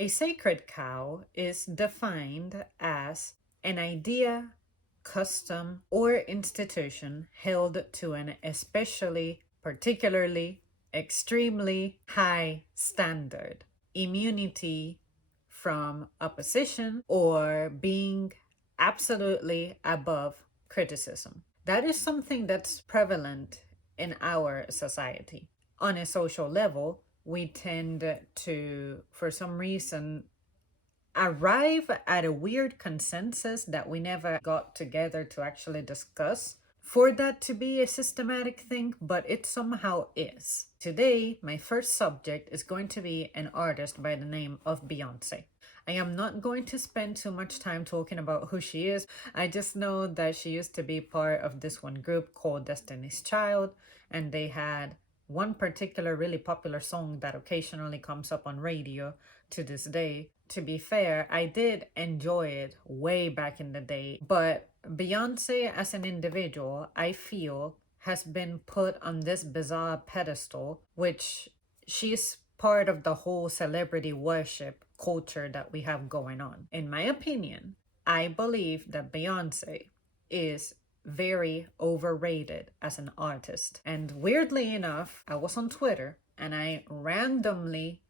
A sacred cow is defined as an idea, custom, or institution held to an especially, particularly, extremely high standard. Immunity from opposition or being absolutely above criticism. That is something that's prevalent in our society. On a social level, we tend to, for some reason, arrive at a weird consensus that we never got together to actually discuss for that to be a systematic thing, but it somehow is. Today, my first subject is going to be an artist by the name of Beyoncé. I am not going to spend too much time talking about who she is. I just know that she used to be part of this one group called Destiny's Child, and they had one particular really popular song that occasionally comes up on radio to this day. To be fair, I did enjoy it way back in the day, but Beyonce as an individual, I feel, has been put on this bizarre pedestal, which she's part of the whole celebrity worship culture that we have going on. In my opinion, I believe that Beyonce is very overrated as an artist. And weirdly enough, I was on Twitter and I randomly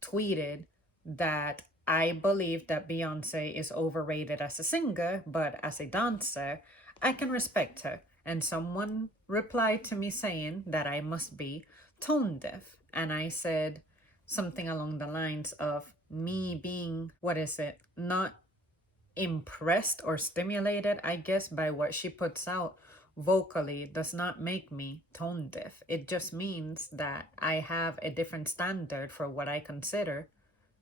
tweeted that I believe that Beyonce is overrated as a singer, but as a dancer, I can respect her. And someone replied to me saying that I must be tone deaf. And I said something along the lines of me being, not impressed or stimulated, I guess, by what she puts out vocally does not make me tone deaf. It just means that I have a different standard for what I consider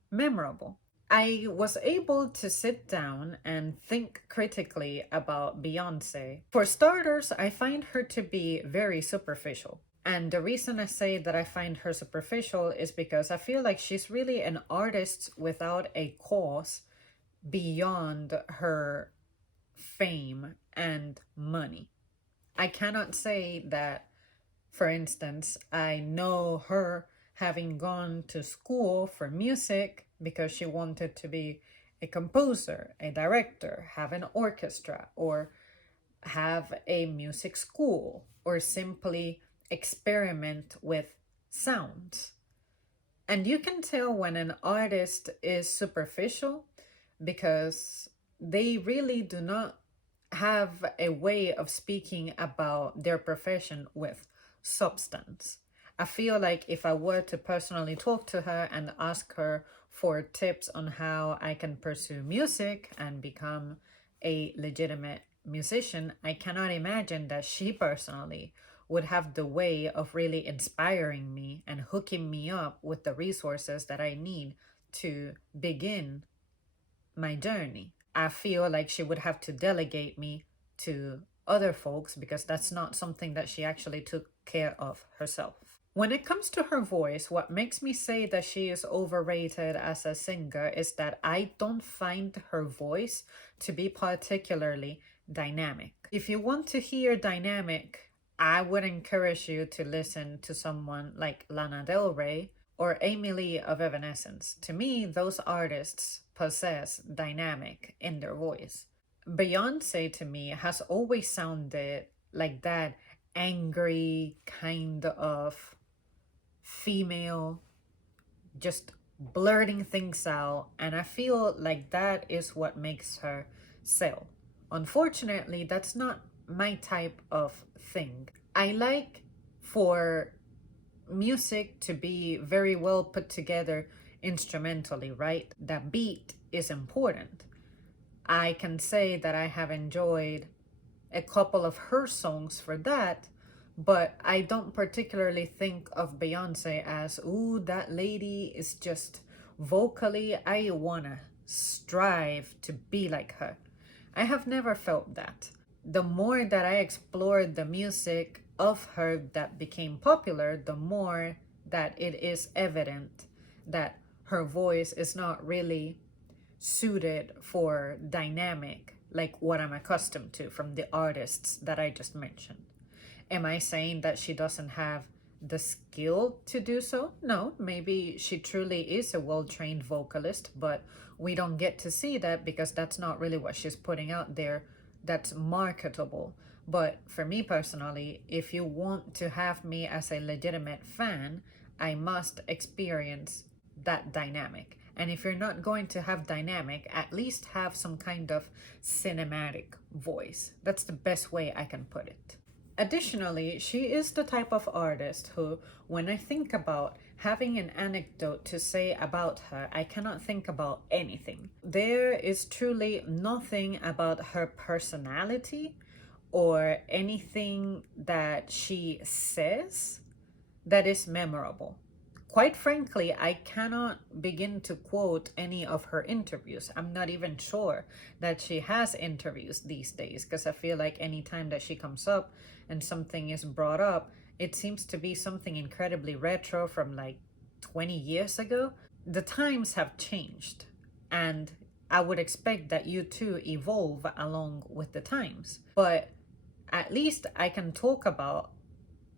memorable. I was able to sit down and think critically about Beyonce. For starters, I find her to be very superficial. And the reason I say that I find her superficial is because I feel like she's really an artist without a cause beyond her fame and money. I cannot say that, for instance, I know her having gone to school for music because she wanted to be a composer, a director, have an orchestra, or have a music school, or simply experiment with sounds. And you can tell when an artist is superficial because they really do not have a way of speaking about their profession with substance. I feel like if I were to personally talk to her and ask her for tips on how I can pursue music and become a legitimate musician, I cannot imagine that she personally would have the way of really inspiring me and hooking me up with the resources that I need to begin my journey. I feel like she would have to delegate me to other folks because that's not something that she actually took care of herself. When it comes to her voice, what makes me say that she is overrated as a singer is that I don't find her voice to be particularly dynamic. If you want to hear dynamic, I would encourage you to listen to someone like Lana Del Rey or Amy Lee of Evanescence. To me, those artists possess dynamic in their voice. Beyonce to me has always sounded like that angry kind of female, just blurting things out, and I feel like that is what makes her sell. Unfortunately, that's not my type of thing. I like for music to be very well put together instrumentally, right? That beat is important. I can say that I have enjoyed a couple of her songs for that, but I don't particularly think of Beyonce as, ooh, that lady is just vocally, I wanna strive to be like her. I have never felt that. The more that I explored the music of her that became popular, the more that it is evident that her voice is not really suited for dynamic like what I'm accustomed to from the artists that I just mentioned. Am I saying that she doesn't have the skill to do so. No, maybe she truly is a well trained vocalist, but we don't get to see that because that's not really what she's putting out there that's marketable. But for me personally, if you want to have me as a legitimate fan, I must experience that dynamic. And if you're not going to have dynamic, at least have some kind of cinematic voice. That's the best way I can put it. Additionally, she is the type of artist who, when I think about having an anecdote to say about her, I cannot think about anything. There is truly nothing about her personality or anything that she says that is memorable. Quite frankly, I cannot begin to quote any of her interviews. I'm not even sure that she has interviews these days because I feel like any time that she comes up and something is brought up, it seems to be something incredibly retro from like 20 years ago. The times have changed, and I would expect that you too evolve along with the times. But at least I can talk about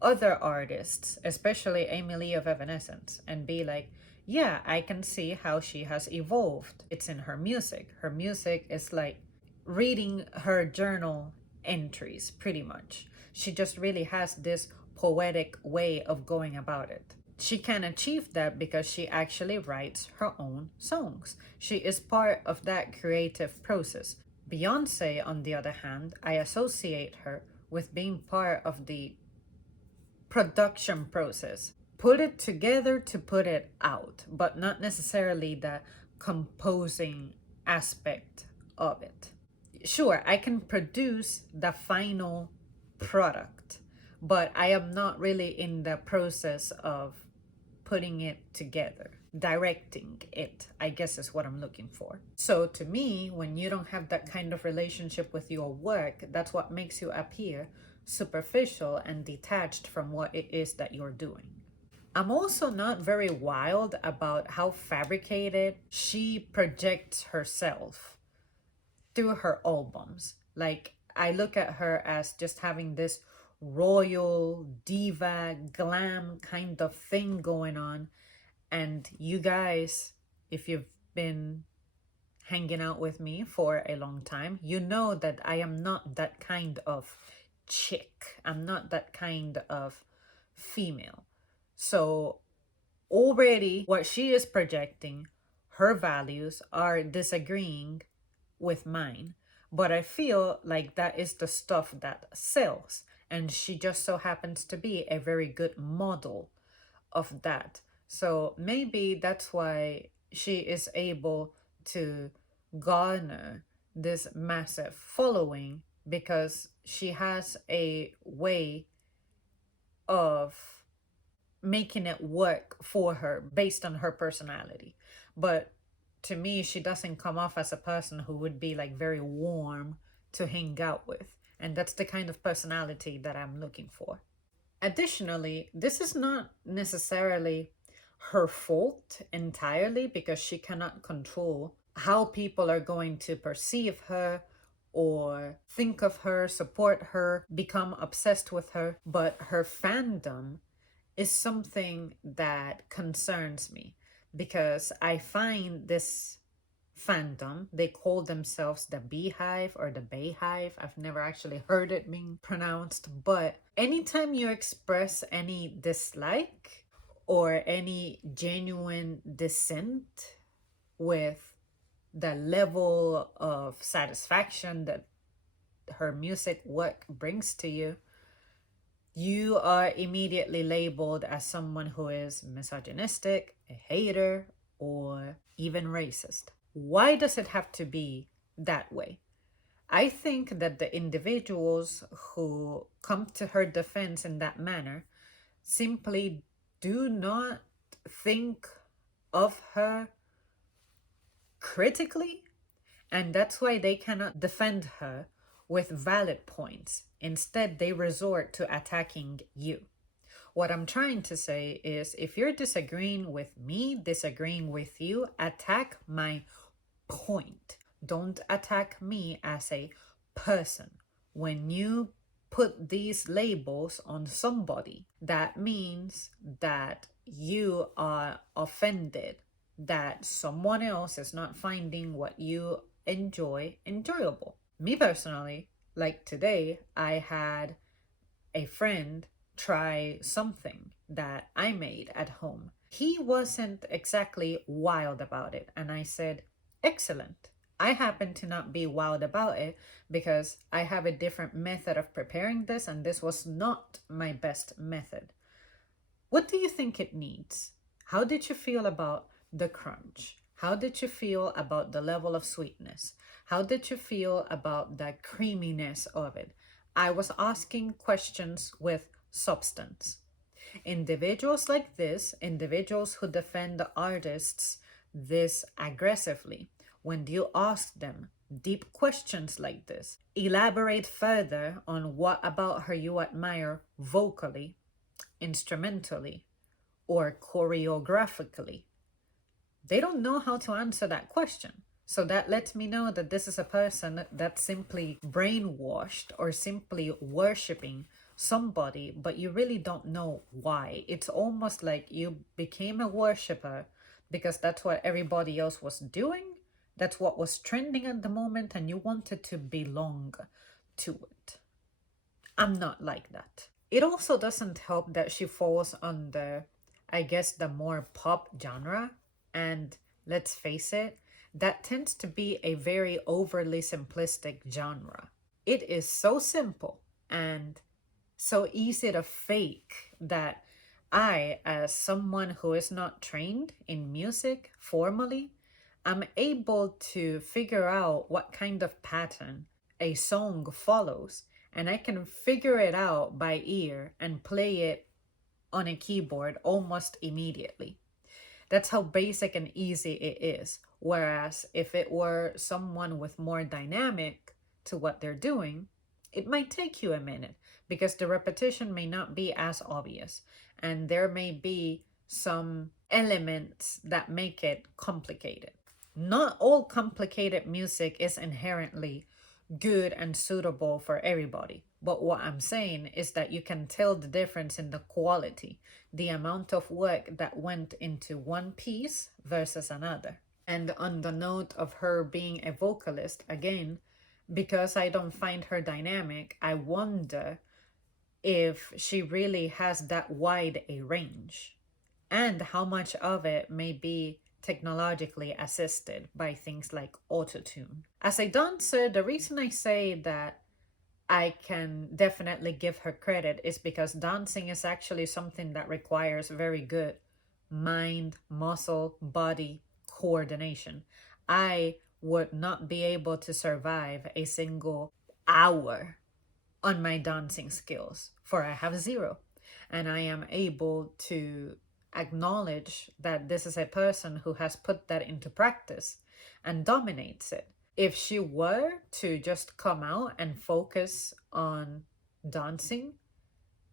other artists, especially Emily of Evanescence, and be like, yeah, I can see how she has evolved. It's in her music. Her music is like reading her journal entries, pretty much. She just really has this poetic way of going about it. She can achieve that because she actually writes her own songs. She is part of that creative process. Beyonce, on the other hand, I associate her with being part of the production process. Put it together to put it out, but not necessarily the composing aspect of it. Sure, I can produce the final product, but I am not really in the process of putting it together. Directing it, I guess, is what I'm looking for. So to me, when you don't have that kind of relationship with your work, that's what makes you appear superficial and detached from what it is that you're doing. I'm also not very wild about how fabricated she projects herself through her albums. Like, I look at her as just having this royal diva glam kind of thing going on. And you guys, if you've been hanging out with me for a long time, you know that I am not that kind of chick. I'm not that kind of female. So already what she is projecting, her values are disagreeing with mine. But I feel like that is the stuff that sells. And she just so happens to be a very good model of that. So maybe that's why she is able to garner this massive following, because she has a way of making it work for her based on her personality. But to me, she doesn't come off as a person who would be like very warm to hang out with. And that's the kind of personality that I'm looking for. Additionally, this is not necessarily her fault entirely because she cannot control how people are going to perceive her or think of her, support her, become obsessed with her. But her fandom is something that concerns me because I find this fandom, they call themselves the Beehive or the Bayhive. I've never actually heard it being pronounced, but anytime you express any dislike or any genuine dissent with the level of satisfaction that her music work brings to you, you are immediately labeled as someone who is misogynistic, a hater, or even racist. Why does it have to be that way? I think that the individuals who come to her defense in that manner simply do not think of her critically, and that's why they cannot defend her with valid points. Instead, they resort to attacking you. What I'm trying to say is if you're disagreeing with me, disagreeing with you, attack my point. Don't attack me as a person. When you put these labels on somebody, that means that you are offended that someone else is not finding what you enjoy enjoyable. Me personally, like today, I had a friend try something that I made at home. He wasn't exactly wild about it, and I said, excellent. I happen to not be wild about it because I have a different method of preparing this, and this was not my best method. What do you think it needs? How did you feel about the crunch? How did you feel about the level of sweetness? How did you feel about the creaminess of it? I was asking questions with substance. Individuals like this, individuals who defend the artists this aggressively, when you ask them deep questions like this, elaborate further on what about her you admire vocally, instrumentally, or choreographically, they don't know how to answer that question. So that lets me know that this is a person that's simply brainwashed or simply worshiping somebody, but you really don't know why. It's almost like you became a worshiper because that's what everybody else was doing. That's what was trending at the moment, and you wanted to belong to it. I'm not like that. It also doesn't help that she falls under, I guess, the more pop genre. And let's face it, that tends to be a very overly simplistic genre. It is so simple and so easy to fake that I, as someone who is not trained in music formally, am able to figure out what kind of pattern a song follows, and I can figure it out by ear and play it on a keyboard almost immediately. That's how basic and easy it is. Whereas if it were someone with more dynamic to what they're doing, it might take you a minute because the repetition may not be as obvious and there may be some elements that make it complicated. Not all complicated music is inherently good and suitable for everybody. But what I'm saying is that you can tell the difference in the quality, the amount of work that went into one piece versus another. And on the note of her being a vocalist, again, because I don't find her dynamic, I wonder if she really has that wide a range and how much of it may be technologically assisted by things like autotune. As a dancer, the reason I say that I can definitely give her credit is because dancing is actually something that requires very good mind, muscle, body coordination. I would not be able to survive a single hour on my dancing skills, for I have zero. And I am able to acknowledge that this is a person who has put that into practice and dominates it. If she were to just come out and focus on dancing,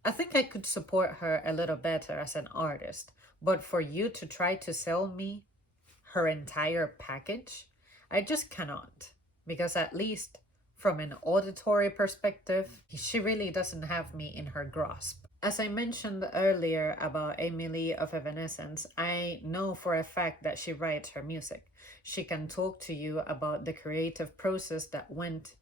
I think I could support her a little better as an artist. But for you to try to sell me her entire package, I just cannot. Because at least from an auditory perspective, she really doesn't have me in her grasp. As I mentioned earlier about Emily of Evanescence, I know for a fact that she writes her music. She can talk to you about the creative process that went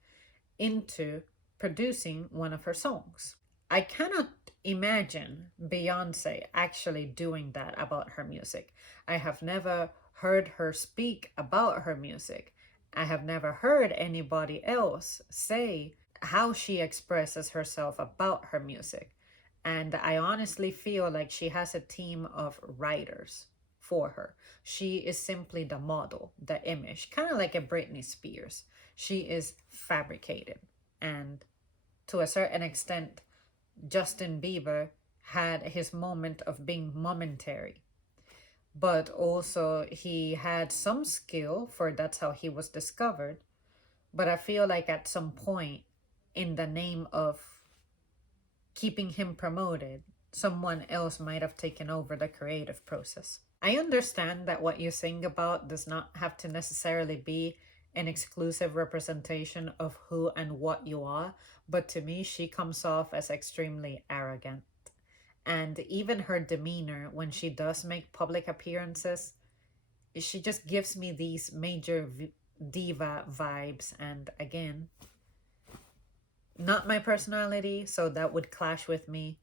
into producing one of her songs. I cannot imagine Beyoncé actually doing that about her music. I have never heard her speak about her music. I have never heard anybody else say how she expresses herself about her music. And I honestly feel like she has a team of writers for her. She is simply the model, the image, kind of like a Britney Spears. She is fabricated. And to a certain extent, Justin Bieber had his moment of being momentary, but also he had some skill, for that's how he was discovered. But I feel like at some point, in the name of keeping him promoted, someone else might have taken over the creative process. I understand that what you sing about does not have to necessarily be an exclusive representation of who and what you are, but to me, she comes off as extremely arrogant. And even her demeanor when she does make public appearances, she just gives me these major diva vibes. And again, not my personality, so that would clash with me.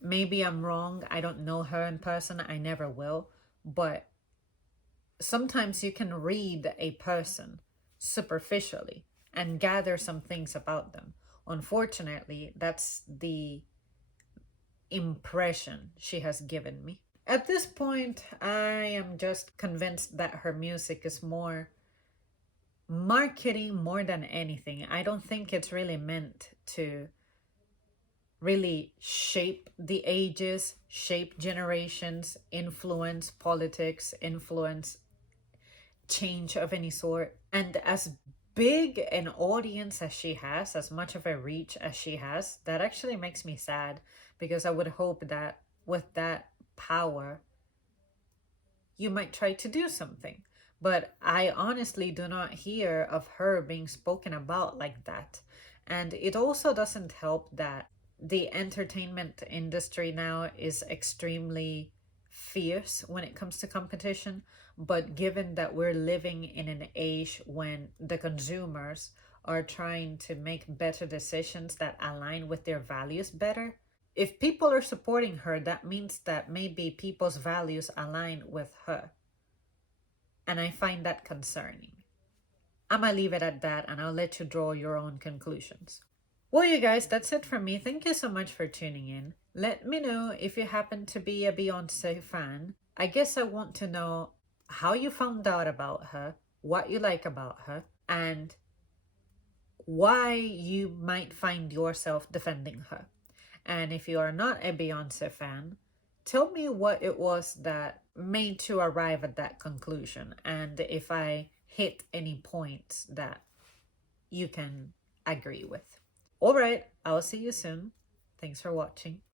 Maybe I'm wrong. I don't know her in person. I never will. But sometimes you can read a person superficially and gather some things about them. Unfortunately, that's the impression she has given me. At this point, I am just convinced that her music is more marketing more than anything. I don't think it's really meant to really shape the ages, shape generations, influence politics, influence change of any sort. And as big an audience as she has, as much of a reach as she has, that actually makes me sad, because I would hope that with that power, you might try to do something. But I honestly do not hear of her being spoken about like that. And it also doesn't help that the entertainment industry now is extremely fierce when it comes to competition. But given that we're living in an age when the consumers are trying to make better decisions that align with their values better, if people are supporting her, that means that maybe people's values align with her. And I find that concerning. I'm gonna leave it at that and I'll let you draw your own conclusions. Well, you guys, that's it from me. Thank you so much for tuning in. Let me know if you happen to be a Beyoncé fan. I guess I want to know how you found out about her, what you like about her, and why you might find yourself defending her. And if you are not a Beyoncé fan, tell me what it was that made you arrive at that conclusion, and if I hit any points that you can agree with. All right, I'll see you soon. Thanks for watching.